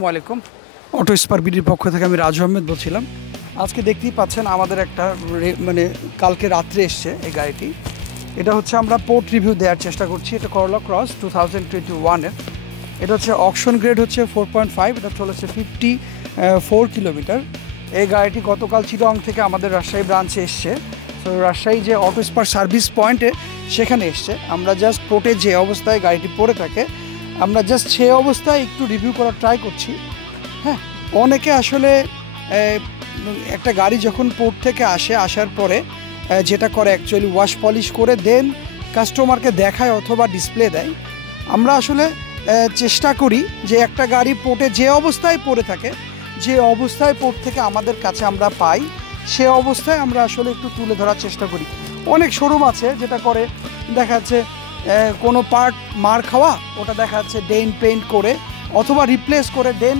আসসালামাইকুম, auto spare বিডির পক্ষ থেকে আমি রাজু আহমেদ বলছিলাম। আজকে দেখতেই পাচ্ছেন আমাদের একটা মানে কালকে রাত্রে এসছে এই গাড়িটি। এটা হচ্ছে আমরা পোর্ট রিভিউ দেওয়ার চেষ্টা করছি। এটা করলা ক্রস 2021-এর। এটা হচ্ছে অকশন গ্রেড হচ্ছে 4.5। এটা চলেছে 54 কিলোমিটার। এই গাড়িটি গতকাল চিটং থেকে আমাদের রাজশাহী ব্রাঞ্চে এসছে। তো রাজশাহী যে অটো স্পার সার্ভিস পয়েন্টে সেখানে এসছে। আমরা জাস্ট পোর্টে যে অবস্থায় গাড়িটি পড়ে থাকে আমরা জাস্ট সেই অবস্থায় একটু রিভিউ করার ট্রাই করছি। হ্যাঁ, অনেকে আসলে একটা গাড়ি যখন পোর্ট থেকে আসার পরে যেটা করে অ্যাকচুয়ালি ওয়াশ পলিশ করে দেন কাস্টমারকে দেখায় অথবা ডিসপ্লে দেয়। আমরা আসলে চেষ্টা করি যে একটা গাড়ি পোর্টে যে অবস্থায় পড়ে থাকে, যে অবস্থায় পোর্ট থেকে আমাদের কাছে আমরা পাই সে অবস্থায় আমরা আসলে একটু তুলে ধরার চেষ্টা করি। অনেক শোরুম আছে যেটা করে দেখা যাচ্ছে কোনো পার্ট মার খাওয়া ওটা দেখা যাচ্ছে ডেন্ট পেইন্ট করে অথবা রিপ্লেস করে দেন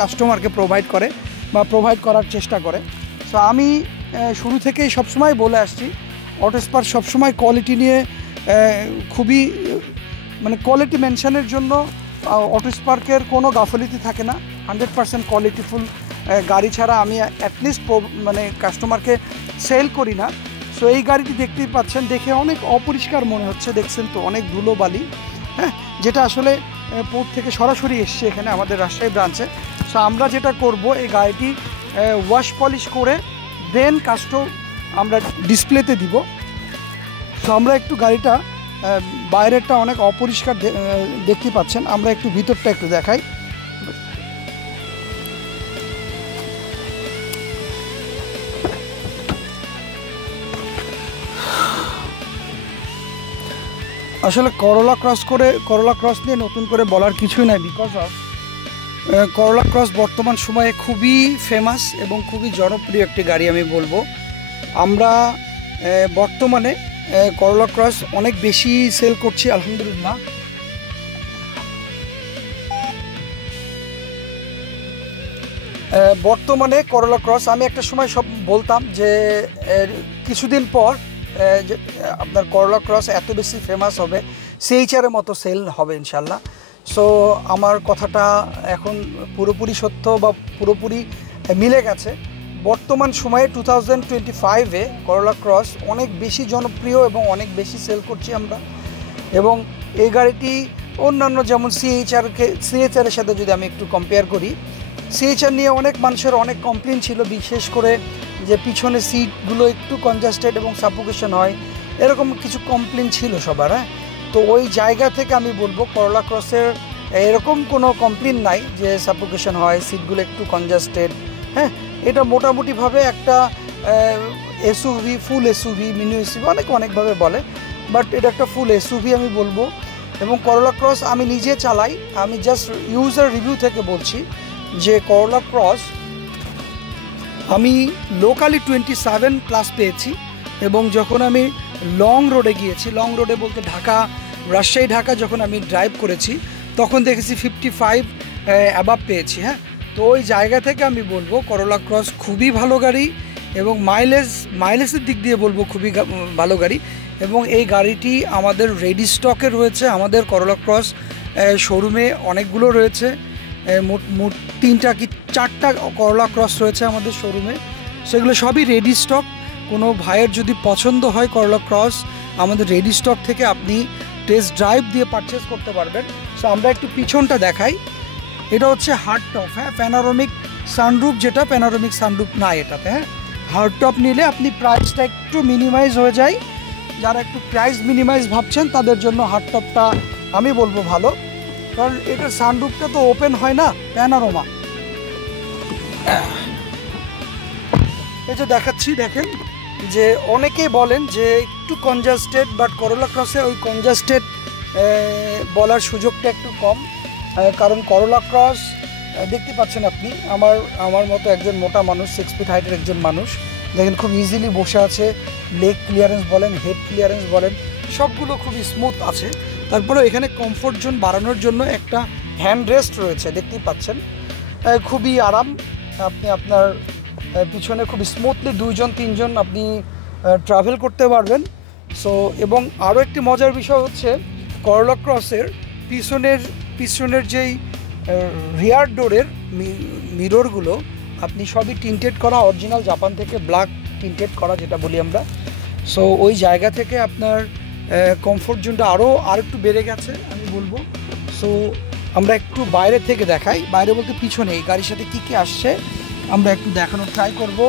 কাস্টমারকে প্রোভাইড করে বা প্রোভাইড করার চেষ্টা করে। সো আমি শুরু থেকেই সবসময় বলে আসছি অটো স্পার সবসময় কোয়ালিটি নিয়ে খুবই মানে কোয়ালিটি মেনশনের জন্য অটো স্পার্কের কোনো গাফলিতি থাকে না। 100% কোয়ালিটিফুল গাড়ি ছাড়া আমি অ্যাটলিস্ট মানে কাস্টমারকে সেল করি না। সো এই গাড়িটি দেখতেই পাচ্ছেন, দেখে অনেক অপরিষ্কার মনে হচ্ছে, দেখছেন তো অনেক ধুলোবালি। হ্যাঁ, যেটা আসলে পোর্ট থেকে সরাসরি এসছে এখানে আমাদের রাজশাহী ব্রাঞ্চে। সো আমরা যেটা করব এই গাড়িটি ওয়াশ পলিশ করে দেন আমরা ডিসপ্লেতে দিব। সো আমরা একটু গাড়িটা বাইরেরটা অনেক অপরিষ্কার দেখতে পাচ্ছেন, আমরা একটু ভিতরটা একটু দেখাই। আসলে করলা ক্রস নিয়ে নতুন করে বলার কিছুই নাই, বিকজ অফ করলা ক্রস বর্তমান সময়ে খুবই ফেমাস এবং খুবই জনপ্রিয় একটি গাড়ি আমি বলবো। আমরা বর্তমানে করলা ক্রস অনেক বেশি সেল করছি আলহামদুলিল্লাহ। বর্তমানে করলা ক্রস আমি একটা সময় সব বলতাম যে কিছুদিন পর আপনার করলা ক্রস এত বেশি ফেমাস হবে সিএইচআরের মতো সেল হবে ইনশাল্লাহ। সো আমার কথাটা এখন পুরোপুরি সত্য বা পুরোপুরি মিলে গেছে। বর্তমান সময়ে 2025-এ করলা ক্রস অনেক বেশি জনপ্রিয় এবং অনেক বেশি সেল করছি আমরা। এবং এই গাড়িটি অন্যান্য যেমন সিএইচআরের সাথে যদি আমি একটু কম্পেয়ার করি, সিএইচআর নিয়ে অনেক মানুষের অনেক কমপ্লেন ছিল, বিশেষ করে যে পিছনে সিটগুলো একটু কনজাস্টেড এবং সাফোকেশন হয়, এরকম কিছু কমপ্লেন ছিল সবার। হ্যাঁ, তো ওই জায়গা থেকে আমি বলবো করলা ক্রসের এরকম কোনো কমপ্লেন নাই যে সাফোকেশন হয়, সিটগুলো একটু কনজাস্টেড। হ্যাঁ, এটা মোটামুটিভাবে একটা এসইউভি, ফুল এসইউভি, মিনি এসইউভি অনেকভাবে বলে, বাট এটা একটা ফুল এসইউভি আমি বলবো। এবং করলা ক্রস আমি নিজে চালাই, আমি জাস্ট ইউজার রিভিউ থেকে বলছি যে করলা ক্রস আমি লোকালি 27+ পেয়েছি। এবং যখন আমি লং রোডে গিয়েছি, লং রোডে বলতে রাজশাহী ঢাকা যখন আমি ড্রাইভ করেছি তখন দেখেছি 55 অ্যাবাভ পেয়েছি। হ্যাঁ, তো ওই জায়গা থেকে আমি বলবো করলা ক্রস খুবই ভালো গাড়ি এবং মাইলেজের দিক দিয়ে বলবো খুবই ভালো গাড়ি। এবং এই গাড়িটি আমাদের রেডি স্টকে রয়েছে। আমাদের করলা ক্রস শোরুমে অনেকগুলো রয়েছে, মোট 3টা কি 4টা করলা ক্রস রয়েছে আমাদের শোরুমে। সেগুলো সবই রেডি স্টক। কোনো ভাইয়ের যদি পছন্দ হয় করলা ক্রস আমাদের রেডি স্টক থেকে আপনি টেস্ট ড্রাইভ দিয়ে পারচেস করতে পারবেন। সো আমরা একটু পিছনটা দেখাই। এটা হচ্ছে হার্ড টপ। হ্যাঁ, প্যানোরামিক সানরুফ, যেটা প্যানোরামিক সানরুফ না এটাতে। হ্যাঁ, হার্ড টপ নিলে আপনি প্রাইসটা একটু মিনিমাইজ হয়ে যায়। যারা একটু প্রাইস মিনিমাইজ ভাবছেন তাদের জন্য হার্ড টপটা আমি বলবো ভালো, কারণ এটার সানরুফটা তো ওপেন হয় না, প্যানোরামা। এই যে দেখাচ্ছি, দেখেন যে অনেকেই বলেন যে একটু কনজাস্টেড, বাট করলা ক্রসে ওই কনজাস্টেড বলার সুযোগটা একটু কম। কারণ করলা ক্রস দেখতে পাচ্ছেন আপনি, আমার মতো একজন মোটা মানুষ, 6 ফিট হাইটের একজন মানুষ, দেখেন খুব ইজিলি বসে আছে। লেগ ক্লিয়ারেন্স বলেন, হেড ক্লিয়ারেন্স বলেন, সবগুলো খুবই স্মুথ আছে। তারপরে এখানে কমফোর্ট জোন বাড়ানোর জন্য একটা হ্যান্ড রেস্ট রয়েছে, দেখতেই পাচ্ছেন। খুবই আরাম, আপনি আপনার পিছনে খুব স্মুথলি 2-3 জন আপনি ট্রাভেল করতে পারবেন। সো এবং আরও একটি মজার বিষয় হচ্ছে করলা ক্রসের পিছনের যেই রিয়ার ডোরের মিররগুলো আপনি সবই টিন্টেড করা, অরিজিনাল জাপান থেকে ব্ল্যাক টিন্টেড করা যেটা বলি আমরা। সো ওই জায়গা থেকে আপনার কমফোর্ট জোনটা আরও একটু বেড়ে গেছে আমি বলবো। সো আমরা একটু বাইরে থেকে দেখাই, বাইরে বলতে পিছনে এই গাড়ির সাথে কী কী আসছে আমরা একটু দেখানোর ট্রাই করব।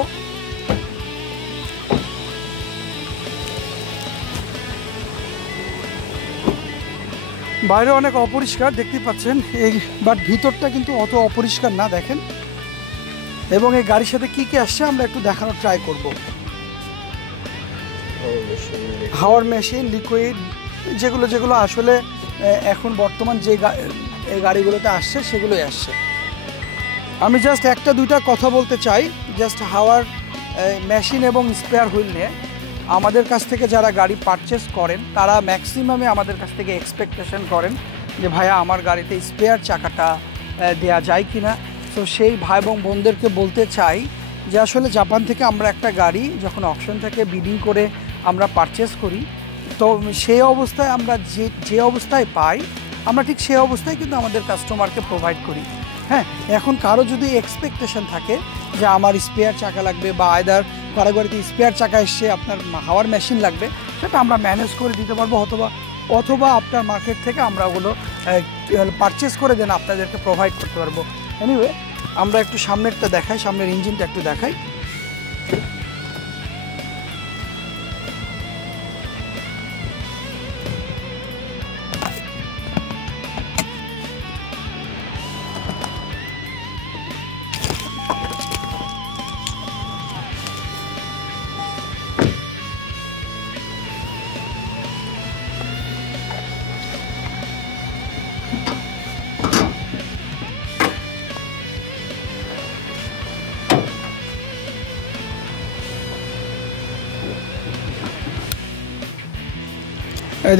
বাইরে অনেক অপরিষ্কার দেখতে পাচ্ছেন এই, বাট ভিতরটা কিন্তু অত অপরিষ্কার না দেখেন। এবং এই গাড়ির সাথে কী কী আসছে আমরা একটু দেখানোর ট্রাই করব। হাওয়ার মেশিন, লিকুইড, যেগুলো আসলে এখন বর্তমান যে এই গাড়িগুলোতে আসছে সেগুলোই আসছে। আমি জাস্ট একটা দুইটা কথা বলতে চাই জাস্ট হাওয়ার মেশিন এবং স্পেয়ার হুইল নিয়ে। আমাদের কাছ থেকে যারা গাড়ি পারচেস করেন তারা ম্যাক্সিমামে আমাদের কাছ থেকে এক্সপেকটেশন করেন যে ভাইয়া আমার গাড়িতে স্পেয়ার চাকাটা দেয়া যায় কি না। তো সেই ভাই এবং বোনদেরকে বলতে চাই যে আসলে জাপান থেকে আমরা একটা গাড়ি যখন অকশন থেকে বিডিং করে আমরা পারচেস করি, তো সেই অবস্থায় আমরা যে অবস্থায় পাই আমরা ঠিক সেই অবস্থায় কিন্তু আমাদের কাস্টমারকে প্রোভাইড করি। হ্যাঁ, এখন কারো যদি এক্সপেকটেশন থাকে যে আমার স্পেয়ার চাকা লাগবে বা আয়দার কারো গাড়িতে স্পেয়ার চাকা এসছে আপনার হাওয়ার মেশিন লাগবে, সেটা আমরা ম্যানেজ করে দিতে পারবো, অথবা আপনার মার্কেট থেকে আমরা ওগুলো পারচেস করে দেন আপনাদেরকে প্রোভাইড করতে পারবো। এনিওয়ে আমরা একটু সামনেরটা দেখাই, সামনের ইঞ্জিনটা একটু দেখাই।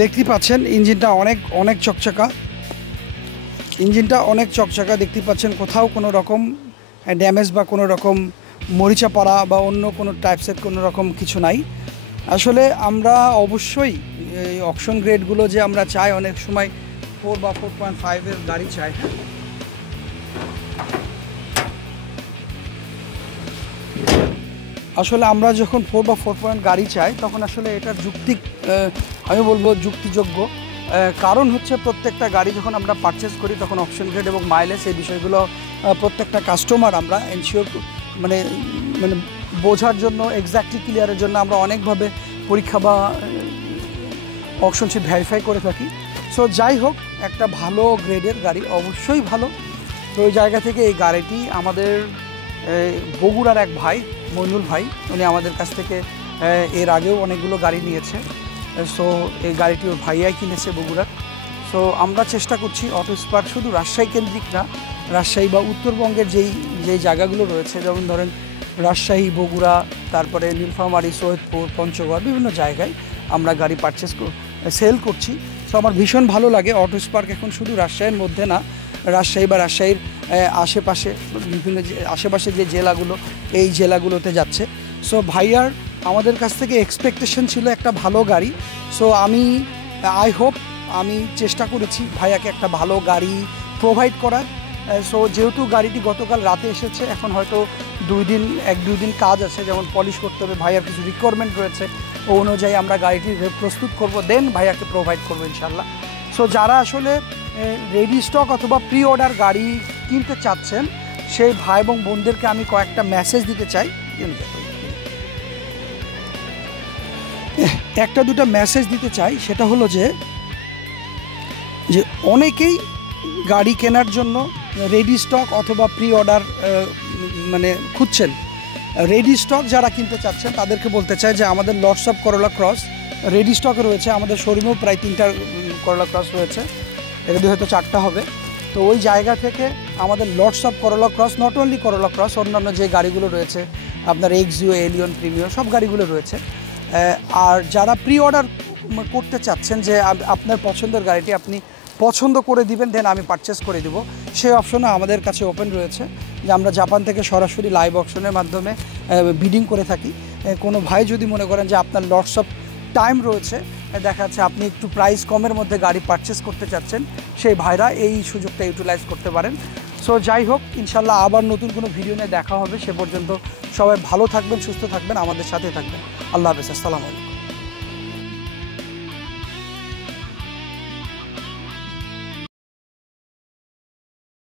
দেখতেই পাচ্ছেন ইঞ্জিনটা অনেক চকচকা, দেখতে পাচ্ছেন কোথাও কোনো রকম ড্যামেজ বা কোনো রকম মরিচা পড়া বা অন্য কোনো টাইপসের কোনো রকম কিছু নাই। আসলে আমরা অবশ্যই এই অকশন গ্রেডগুলো যে আমরা চাই, অনেক সময় 4 বা 4.5-এর গাড়ি চাই। আসলে আমরা যখন 4 বা 4 গাড়ি চাই তখন আসলে এটার আমি বলবো যুক্তিযোগ্য কারণ হচ্ছে প্রত্যেকটা গাড়ি যখন আমরা পারচেস করি তখন অকশন গ্রেড এবং মাইলেজ এই বিষয়গুলো প্রত্যেকটা কাস্টমার আমরা এনশিওর মানে বোঝার জন্য, এক্স্যাক্টলি ক্লিয়ারের জন্য আমরা অনেকভাবে পরীক্ষা বা অকশন শিট ভেরিফাই করে থাকি। সো যাই হোক, একটা ভালো গ্রেডের গাড়ি অবশ্যই ভালো। তো ওই জায়গা থেকে এই গাড়িটি আমাদের বগুড়ার এক ভাই, মইনুল ভাই, উনি আমাদের কাছ থেকে এর আগেও অনেকগুলো গাড়ি নিয়েছে। সো এই গাড়িটি ওর ভাইয়াই কিনেছে বগুড়ার। সো আমরা চেষ্টা করছি অটো স্পার্ক শুধু রাজশাহী কেন্দ্রিক না, রাজশাহী বা উত্তরবঙ্গের যেই জায়গাগুলো রয়েছে, যেমন ধরেন রাজশাহী, বগুড়া, তারপরে নীলফামারী, সৈয়দপুর, পঞ্চগড়, বিভিন্ন জায়গায় আমরা গাড়ি সেল করছি। সো আমার ভীষণ ভালো লাগে অটো স্পার্ক এখন শুধু রাজশাহীর মধ্যে না, রাজশাহী বা রাজশাহীর আশেপাশে বিভিন্ন আশেপাশে যে জেলাগুলো, এই জেলাগুলোতে যাচ্ছে। সো ভাইয়ার আমাদের কাছ থেকে এক্সপেকটেশন ছিল একটা ভালো গাড়ি। সো আমি চেষ্টা করেছি ভাইয়াকে একটা ভালো গাড়ি প্রোভাইড করার। সো যেহেতু গাড়িটি গতকাল রাতে এসেছে, এখন হয়তো 1-2 দিন কাজ আছে, যেমন পলিশ করতে হবে, ভাইয়ার কিছু রিকোয়ারমেন্ট রয়েছে, ও অনুযায়ী আমরা গাড়িটি প্রস্তুত করব, দেন ভাইয়াকে প্রোভাইড করবো ইনশাল্লাহ। সো যারা আসলে রেডি স্টক অথবা প্রি অর্ডার গাড়ি কিনতে চাচ্ছেন সেই ভাই এবং বোনদেরকে আমি কয়েকটা মেসেজ দিতে চাই। একটা দুটা মেসেজ দিতে চাই, সেটা হলো যে অনেকেই গাড়ি কেনার জন্য রেডি স্টক অথবা প্রি অর্ডার খুঁজছেন। রেডি স্টক যারা কিনতে চাচ্ছেন তাদেরকে বলতে চাই যে আমাদের lots of Corolla cross ready স্টকে রয়েছে। আমাদের শোরুমেও প্রায় 3টা করোলা ক্রস রয়েছে, এগুলি হয়তো 4টা হবে। তো ওই জায়গা থেকে আমাদের lots of Corolla cross, not only Corolla cross, অন্যান্য যে গাড়িগুলো রয়েছে আপনার এক্সিও, এলিয়ন, প্রিমিয়ার সব গাড়িগুলো রয়েছে। আর যারা প্রি অর্ডার করতে চাচ্ছেন যে আপনার পছন্দের গাড়িটি আপনি পছন্দ করে দিবেন, দেন আমি পারচেস করে দিব, সেই অপশনও আমাদের কাছে ওপেন রয়েছে। যে আমরা জাপান থেকে সরাসরি লাইভ অপশনের মাধ্যমে বিডিং করে থাকি। কোনো ভাই যদি মনে করেন যে আপনার লটস অফ টাইম রয়েছে দেখা যাচ্ছে আপনি একটু প্রাইস কমের মধ্যে গাড়ি পারচেস করতে চাচ্ছেন, সেই ভাইরা এই সুযোগটা ইউটিলাইজ করতে পারেন। সো যাই হোক, ইনশাল্লাহ আবার নতুন কোনো ভিডিও নিয়ে দেখা হবে। সে পর্যন্ত সবাই ভালো থাকবেন, সুস্থ থাকবেন, আমাদের সাথে থাকবেন। আল্লাহ হাফেজ, আসসালামু আলাইকুম।